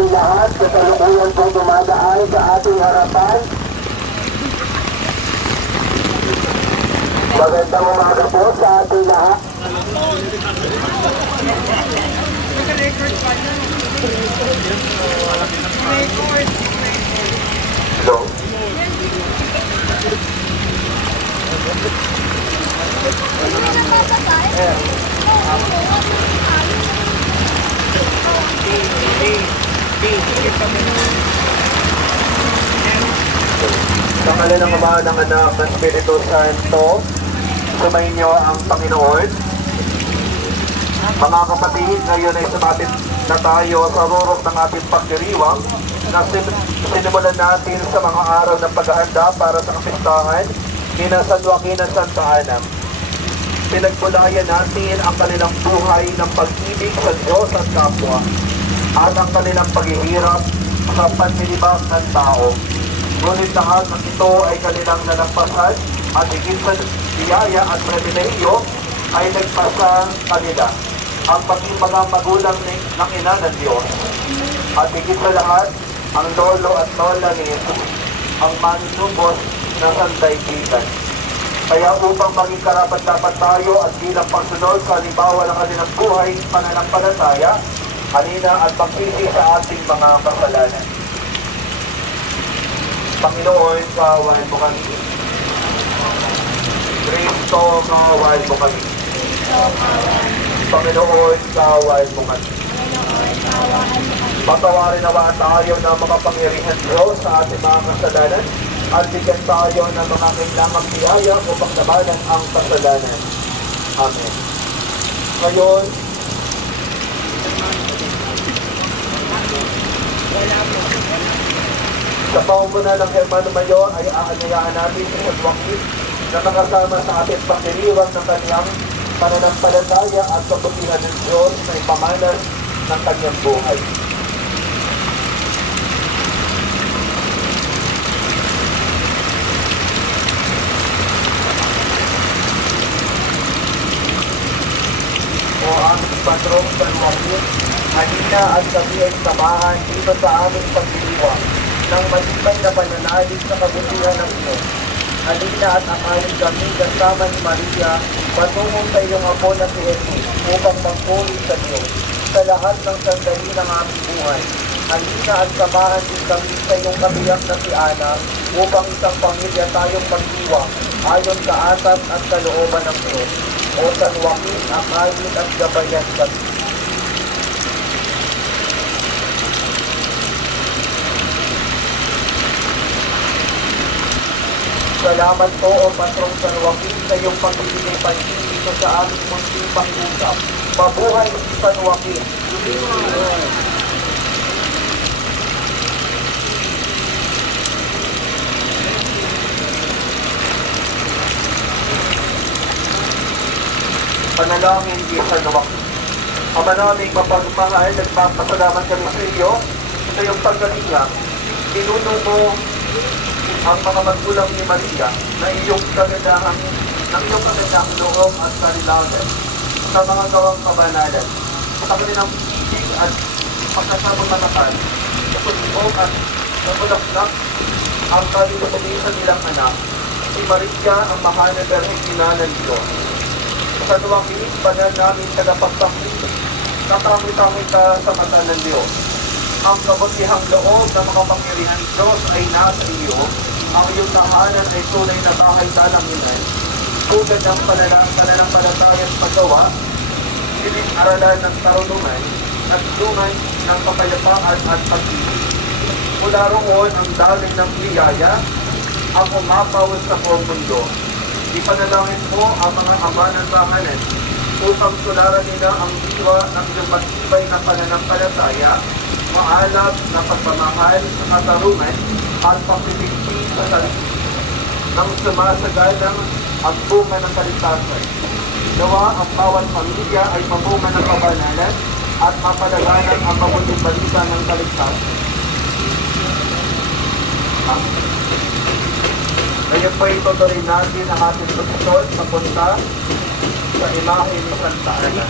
ating lahat, kasalukuyan po dumadaan sa ating harapan. Magandang umaga po sa ating lahat. Hello. Sa ngala ng Ama, ng Anak, ng Espiritu Santo, sumainyo ang Panginoon. Mga kapatid, ngayon ay sumapit na tayo sa rurok ng ating pagdiriwang na sinimulan natin sa mga araw ng paghahanda para sa kapistahan ni San Joaquin at Santa Ana. Pinagbulayan natin ang kanilang buhay ng pag-ibig sa Diyos at kapwa at ang kanilang paghihirap sa panlilibak ng tao. Ngunit lahat ng ito ay kanilang nalampasan at higit sa biyaya at pribilehiyo ay nagpasang kanila ang paging mga magulang ng ina ng Diyos. At higit sa lahat, ang lolo at lola ni Jesus, ang manunubos ng sandaigdigan. Kaya upang maging karapat-dapat tayo at bilang pagsunod sa halimbawa ng kanilang buhay, pananampalataya, halina at pagsisi sa ating mga kasalanan. Panginoon, kaawaan mo kami. Kristo, kaawaan mo kami. Panginoon, kaawaan mo kami. Patawarin nawa tayo ng mga pangyarihan Diyos sa ating mga kasalanan at bigyan tayo ng mga kailangang biyaya upang labanan ang kasalanan. Amen. Ngayon, sa paumunan ng Hermano Mayor ay aanyayaan natin si San Joaquin na nakasama sa ating pagdiriwang ng kanyang pananampalataya at kabutihan ng Diyos na ipamanas ng kanyang buhay. O aming patrong San Joaquin, halina at kami ay samahan dito sa aming pagdiriwang ng matibay na pananalig sa kabutihan ng Diyos. Halina at amanin kami kasama ni Maria patungong sa iyong apo na si Jesus upang magpuri sa Diyos sa lahat ng sandali ng aming buhay. Halina at samahan din kami sa iyong kabiyak na si Ana upang isang pamilya tayong magdiwang ayon sa atas at kalooban ng Diyos. O San Joaquin, akayin at gabayan kami. Salamat po o Patrong San Joaquin sa iyong pagbibigay pansin dito sa aming munting pag-usap. Mabuhay si San Joaquin. Panalangin kay San Joaquin. Ama naming mapagmahal, nagpapasalamat kami sa iyo sa iyong pagkalinga. Pinuno mo ang mga magulang ni Maria na iyong kagandahang loob at kalilagan sa mga gawang kabanalan, sa kanilang ibig at pagkasamang-matakan, sa pag-ibog at sa bulaklak ang kalilubalisan nilang anak, si Maria ang mahal na Berhengina ng Diyos. Sa Joaquin, banal namin tagapagtaklit, katamit-tamit ka sa mata ng Diyos. Ang kabutihang loob ng mga pangyarihan Diyos ay nasa iyo. Ang iyong tahanan ay tunay na bahay dalangin. Tulad ng pananampalataya at paggawa, silid-aralan ng karunungan at dungan ng kapayapaan at pag-ibig. Mula roon ang daloy ng biyaya ang umapaw sa buong mundo. Ipanalangin mo ang mga ama ng tahanan upang tularan nila ang diwa ng iyong matibay na pananampalataya, maalab na pagmamahal sa katarungan at pagpipigpig sa sarili nang sumasagalang ang bunga ng kaligtasan. Nawa ang bawat pamilya ay mabunga ng kabanalan at mapalaganan ang mabuting balita ng kaligtasan. Ngayon po itutuloy natin ang ating tutunan papunta sa imahe ni Santa Ana.